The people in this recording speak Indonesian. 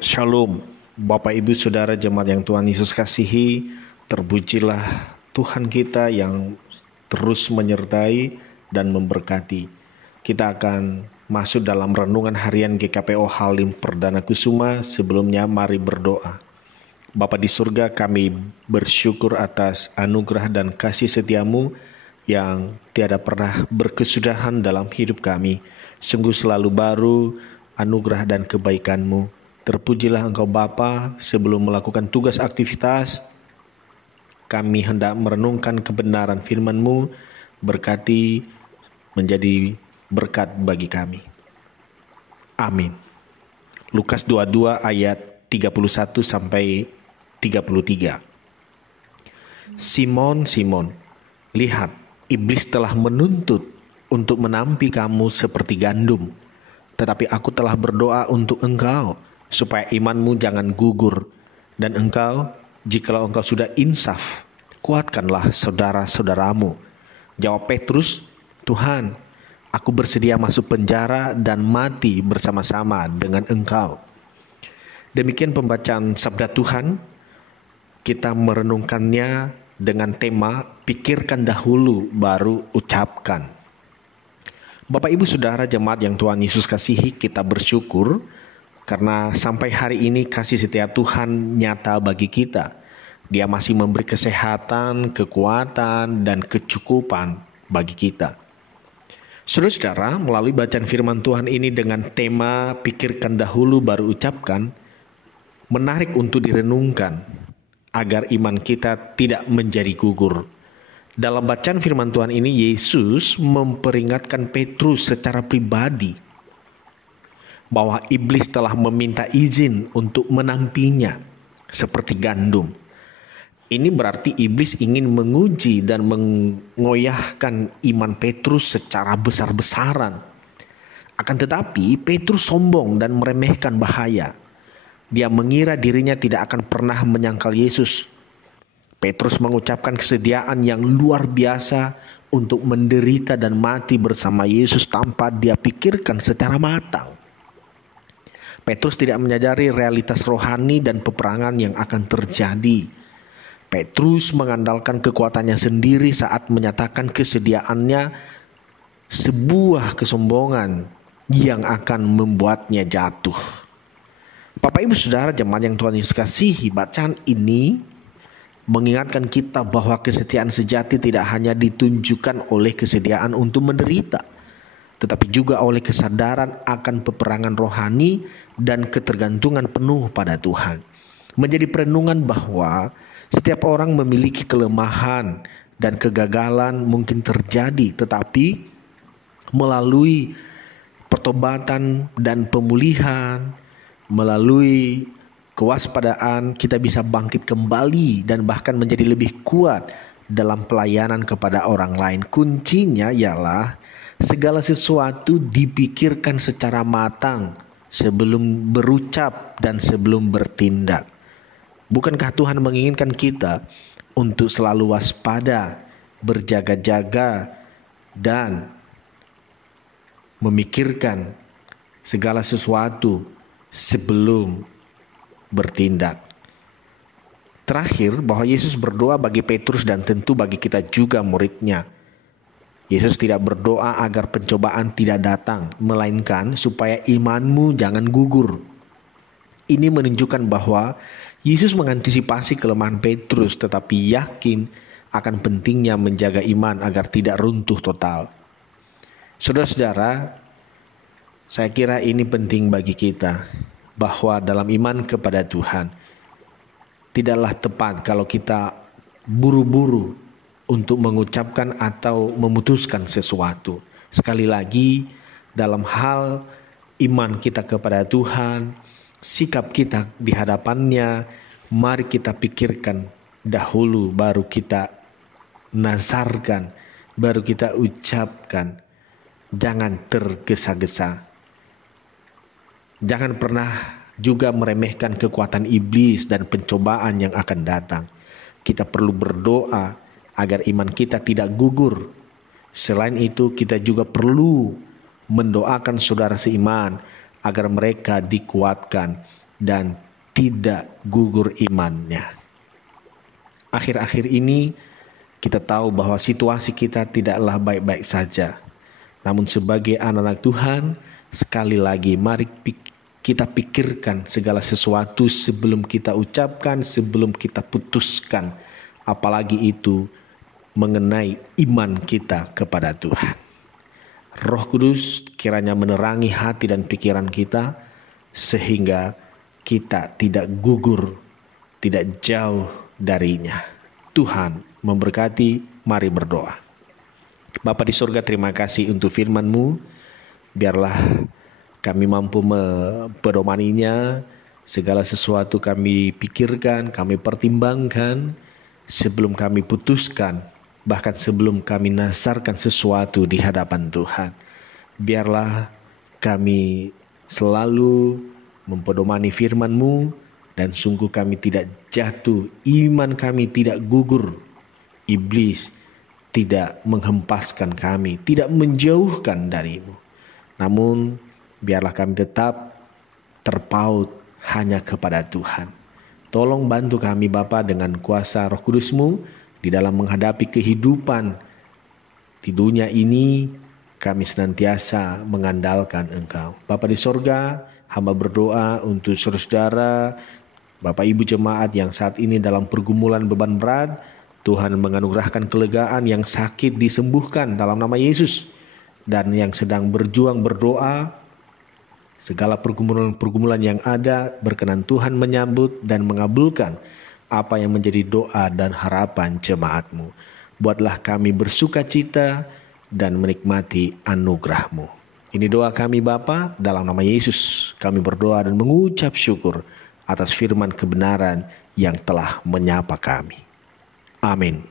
Shalom, Bapak Ibu Saudara jemaat yang Tuhan Yesus kasihi. Terpujilah Tuhan kita yang terus menyertai dan memberkati. Kita akan masuk dalam renungan harian GKPO Halim Perdana Kusuma. Sebelumnya mari berdoa. Bapa di surga, kami bersyukur atas anugerah dan kasih setiamu yang tiada pernah berkesudahan dalam hidup kami. Sungguh selalu baru anugerah dan kebaikanmu. Terpujilah Engkau Bapa. Sebelum melakukan tugas aktivitas, kami hendak merenungkan kebenaran firman-Mu. Berkati menjadi berkat bagi kami. Amin. Lukas 22 ayat 31 sampai 33. Simon, Simon, lihat, iblis telah menuntut untuk menampi kamu seperti gandum. Tetapi aku telah berdoa untuk engkau, supaya imanmu jangan gugur. Dan engkau, jikalau engkau sudah insaf, kuatkanlah saudara-saudaramu. Jawab Petrus, Tuhan, aku bersedia masuk penjara dan mati bersama-sama dengan engkau. Demikian pembacaan sabda Tuhan. Kita merenungkannya dengan tema pikirkan dahulu baru ucapkan. Bapak Ibu Saudara jemaat yang Tuhan Yesus kasihi, kita bersyukur karena sampai hari ini kasih setia Tuhan nyata bagi kita. Dia masih memberi kesehatan, kekuatan, dan kecukupan bagi kita. Saudara-saudara, melalui bacaan firman Tuhan ini dengan tema pikirkan dahulu baru ucapkan, menarik untuk direnungkan agar iman kita tidak menjadi gugur. Dalam bacaan firman Tuhan ini, Yesus memperingatkan Petrus secara pribadi bahwa iblis telah meminta izin untuk menampinya seperti gandum. Ini berarti iblis ingin menguji dan mengoyahkan iman Petrus secara besar-besaran. Akan tetapi Petrus sombong dan meremehkan bahaya. Dia mengira dirinya tidak akan pernah menyangkal Yesus. Petrus mengucapkan kesediaan yang luar biasa untuk menderita dan mati bersama Yesus tanpa dia pikirkan secara matang. Petrus tidak menyadari realitas rohani dan peperangan yang akan terjadi. Petrus mengandalkan kekuatannya sendiri saat menyatakan kesediaannya, sebuah kesombongan yang akan membuatnya jatuh. Bapak Ibu Saudara jemaat yang Tuhan Yesus kasihi, bacaan ini mengingatkan kita bahwa kesetiaan sejati tidak hanya ditunjukkan oleh kesediaan untuk menderita, tetapi juga oleh kesadaran akan peperangan rohani dan ketergantungan penuh pada Tuhan. Menjadi perenungan bahwa setiap orang memiliki kelemahan dan kegagalan mungkin terjadi, tetapi melalui pertobatan dan pemulihan, melalui kewaspadaan, kita bisa bangkit kembali dan bahkan menjadi lebih kuat dalam pelayanan kepada orang lain. Kuncinya ialah segala sesuatu dipikirkan secara matang sebelum berucap dan sebelum bertindak. Bukankah Tuhan menginginkan kita untuk selalu waspada, berjaga-jaga, dan memikirkan segala sesuatu sebelum bertindak? Terakhir, bahwa Yesus berdoa bagi Petrus dan tentu bagi kita juga muridnya. Yesus tidak berdoa agar pencobaan tidak datang, melainkan supaya imanmu jangan gugur. Ini menunjukkan bahwa Yesus mengantisipasi kelemahan Petrus, tetapi yakin akan pentingnya menjaga iman agar tidak runtuh total. Saudara-saudara, saya kira ini penting bagi kita, bahwa dalam iman kepada Tuhan, tidaklah tepat kalau kita buru-buru untuk mengucapkan atau memutuskan sesuatu. Sekali lagi, dalam hal iman kita kepada Tuhan, sikap kita di hadapannya, mari kita pikirkan dahulu baru kita nazarkan, baru kita ucapkan. Jangan tergesa-gesa. Jangan pernah juga meremehkan kekuatan iblis dan pencobaan yang akan datang. Kita perlu berdoa agar iman kita tidak gugur. Selain itu, kita juga perlu mendoakan saudara seiman agar mereka dikuatkan dan tidak gugur imannya. Akhir-akhir ini kita tahu bahwa situasi kita tidaklah baik-baik saja. Namun sebagai anak-anak Tuhan, sekali lagi mari kita pikirkan segala sesuatu sebelum kita ucapkan, sebelum kita putuskan. Apalagi itu mengenai iman kita kepada Tuhan. Roh Kudus kiranya menerangi hati dan pikiran kita sehingga kita tidak gugur, tidak jauh darinya. Tuhan memberkati, mari berdoa. Bapa di surga, terima kasih untuk firman-Mu. Biarlah kami mampu mempedomaninya. Segala sesuatu kami pikirkan, kami pertimbangkan sebelum kami putuskan, bahkan sebelum kami nasarkan sesuatu di hadapan Tuhan. Biarlah kami selalu mempedomani firman-Mu dan sungguh kami tidak jatuh, iman kami tidak gugur. Iblis tidak menghempaskan kami, tidak menjauhkan dari-Mu. Namun biarlah kami tetap terpaut hanya kepada Tuhan. Tolong bantu kami Bapa dengan kuasa Roh Kudus-Mu di dalam menghadapi kehidupan di dunia ini. Kami senantiasa mengandalkan Engkau. Bapa di sorga, hamba berdoa untuk saudara-saudara, Bapak Ibu jemaat yang saat ini dalam pergumulan beban berat. Tuhan menganugerahkan kelegaan, yang sakit disembuhkan dalam nama Yesus. Dan yang sedang berjuang berdoa, segala pergumulan-pergumulan yang ada, berkenan Tuhan menyambut dan mengabulkan apa yang menjadi doa dan harapan jemaat-Mu. Buatlah kami bersuka cita dan menikmati anugerah-Mu. Ini doa kami Bapa, dalam nama Yesus kami berdoa dan mengucap syukur atas firman kebenaran yang telah menyapa kami. Amin.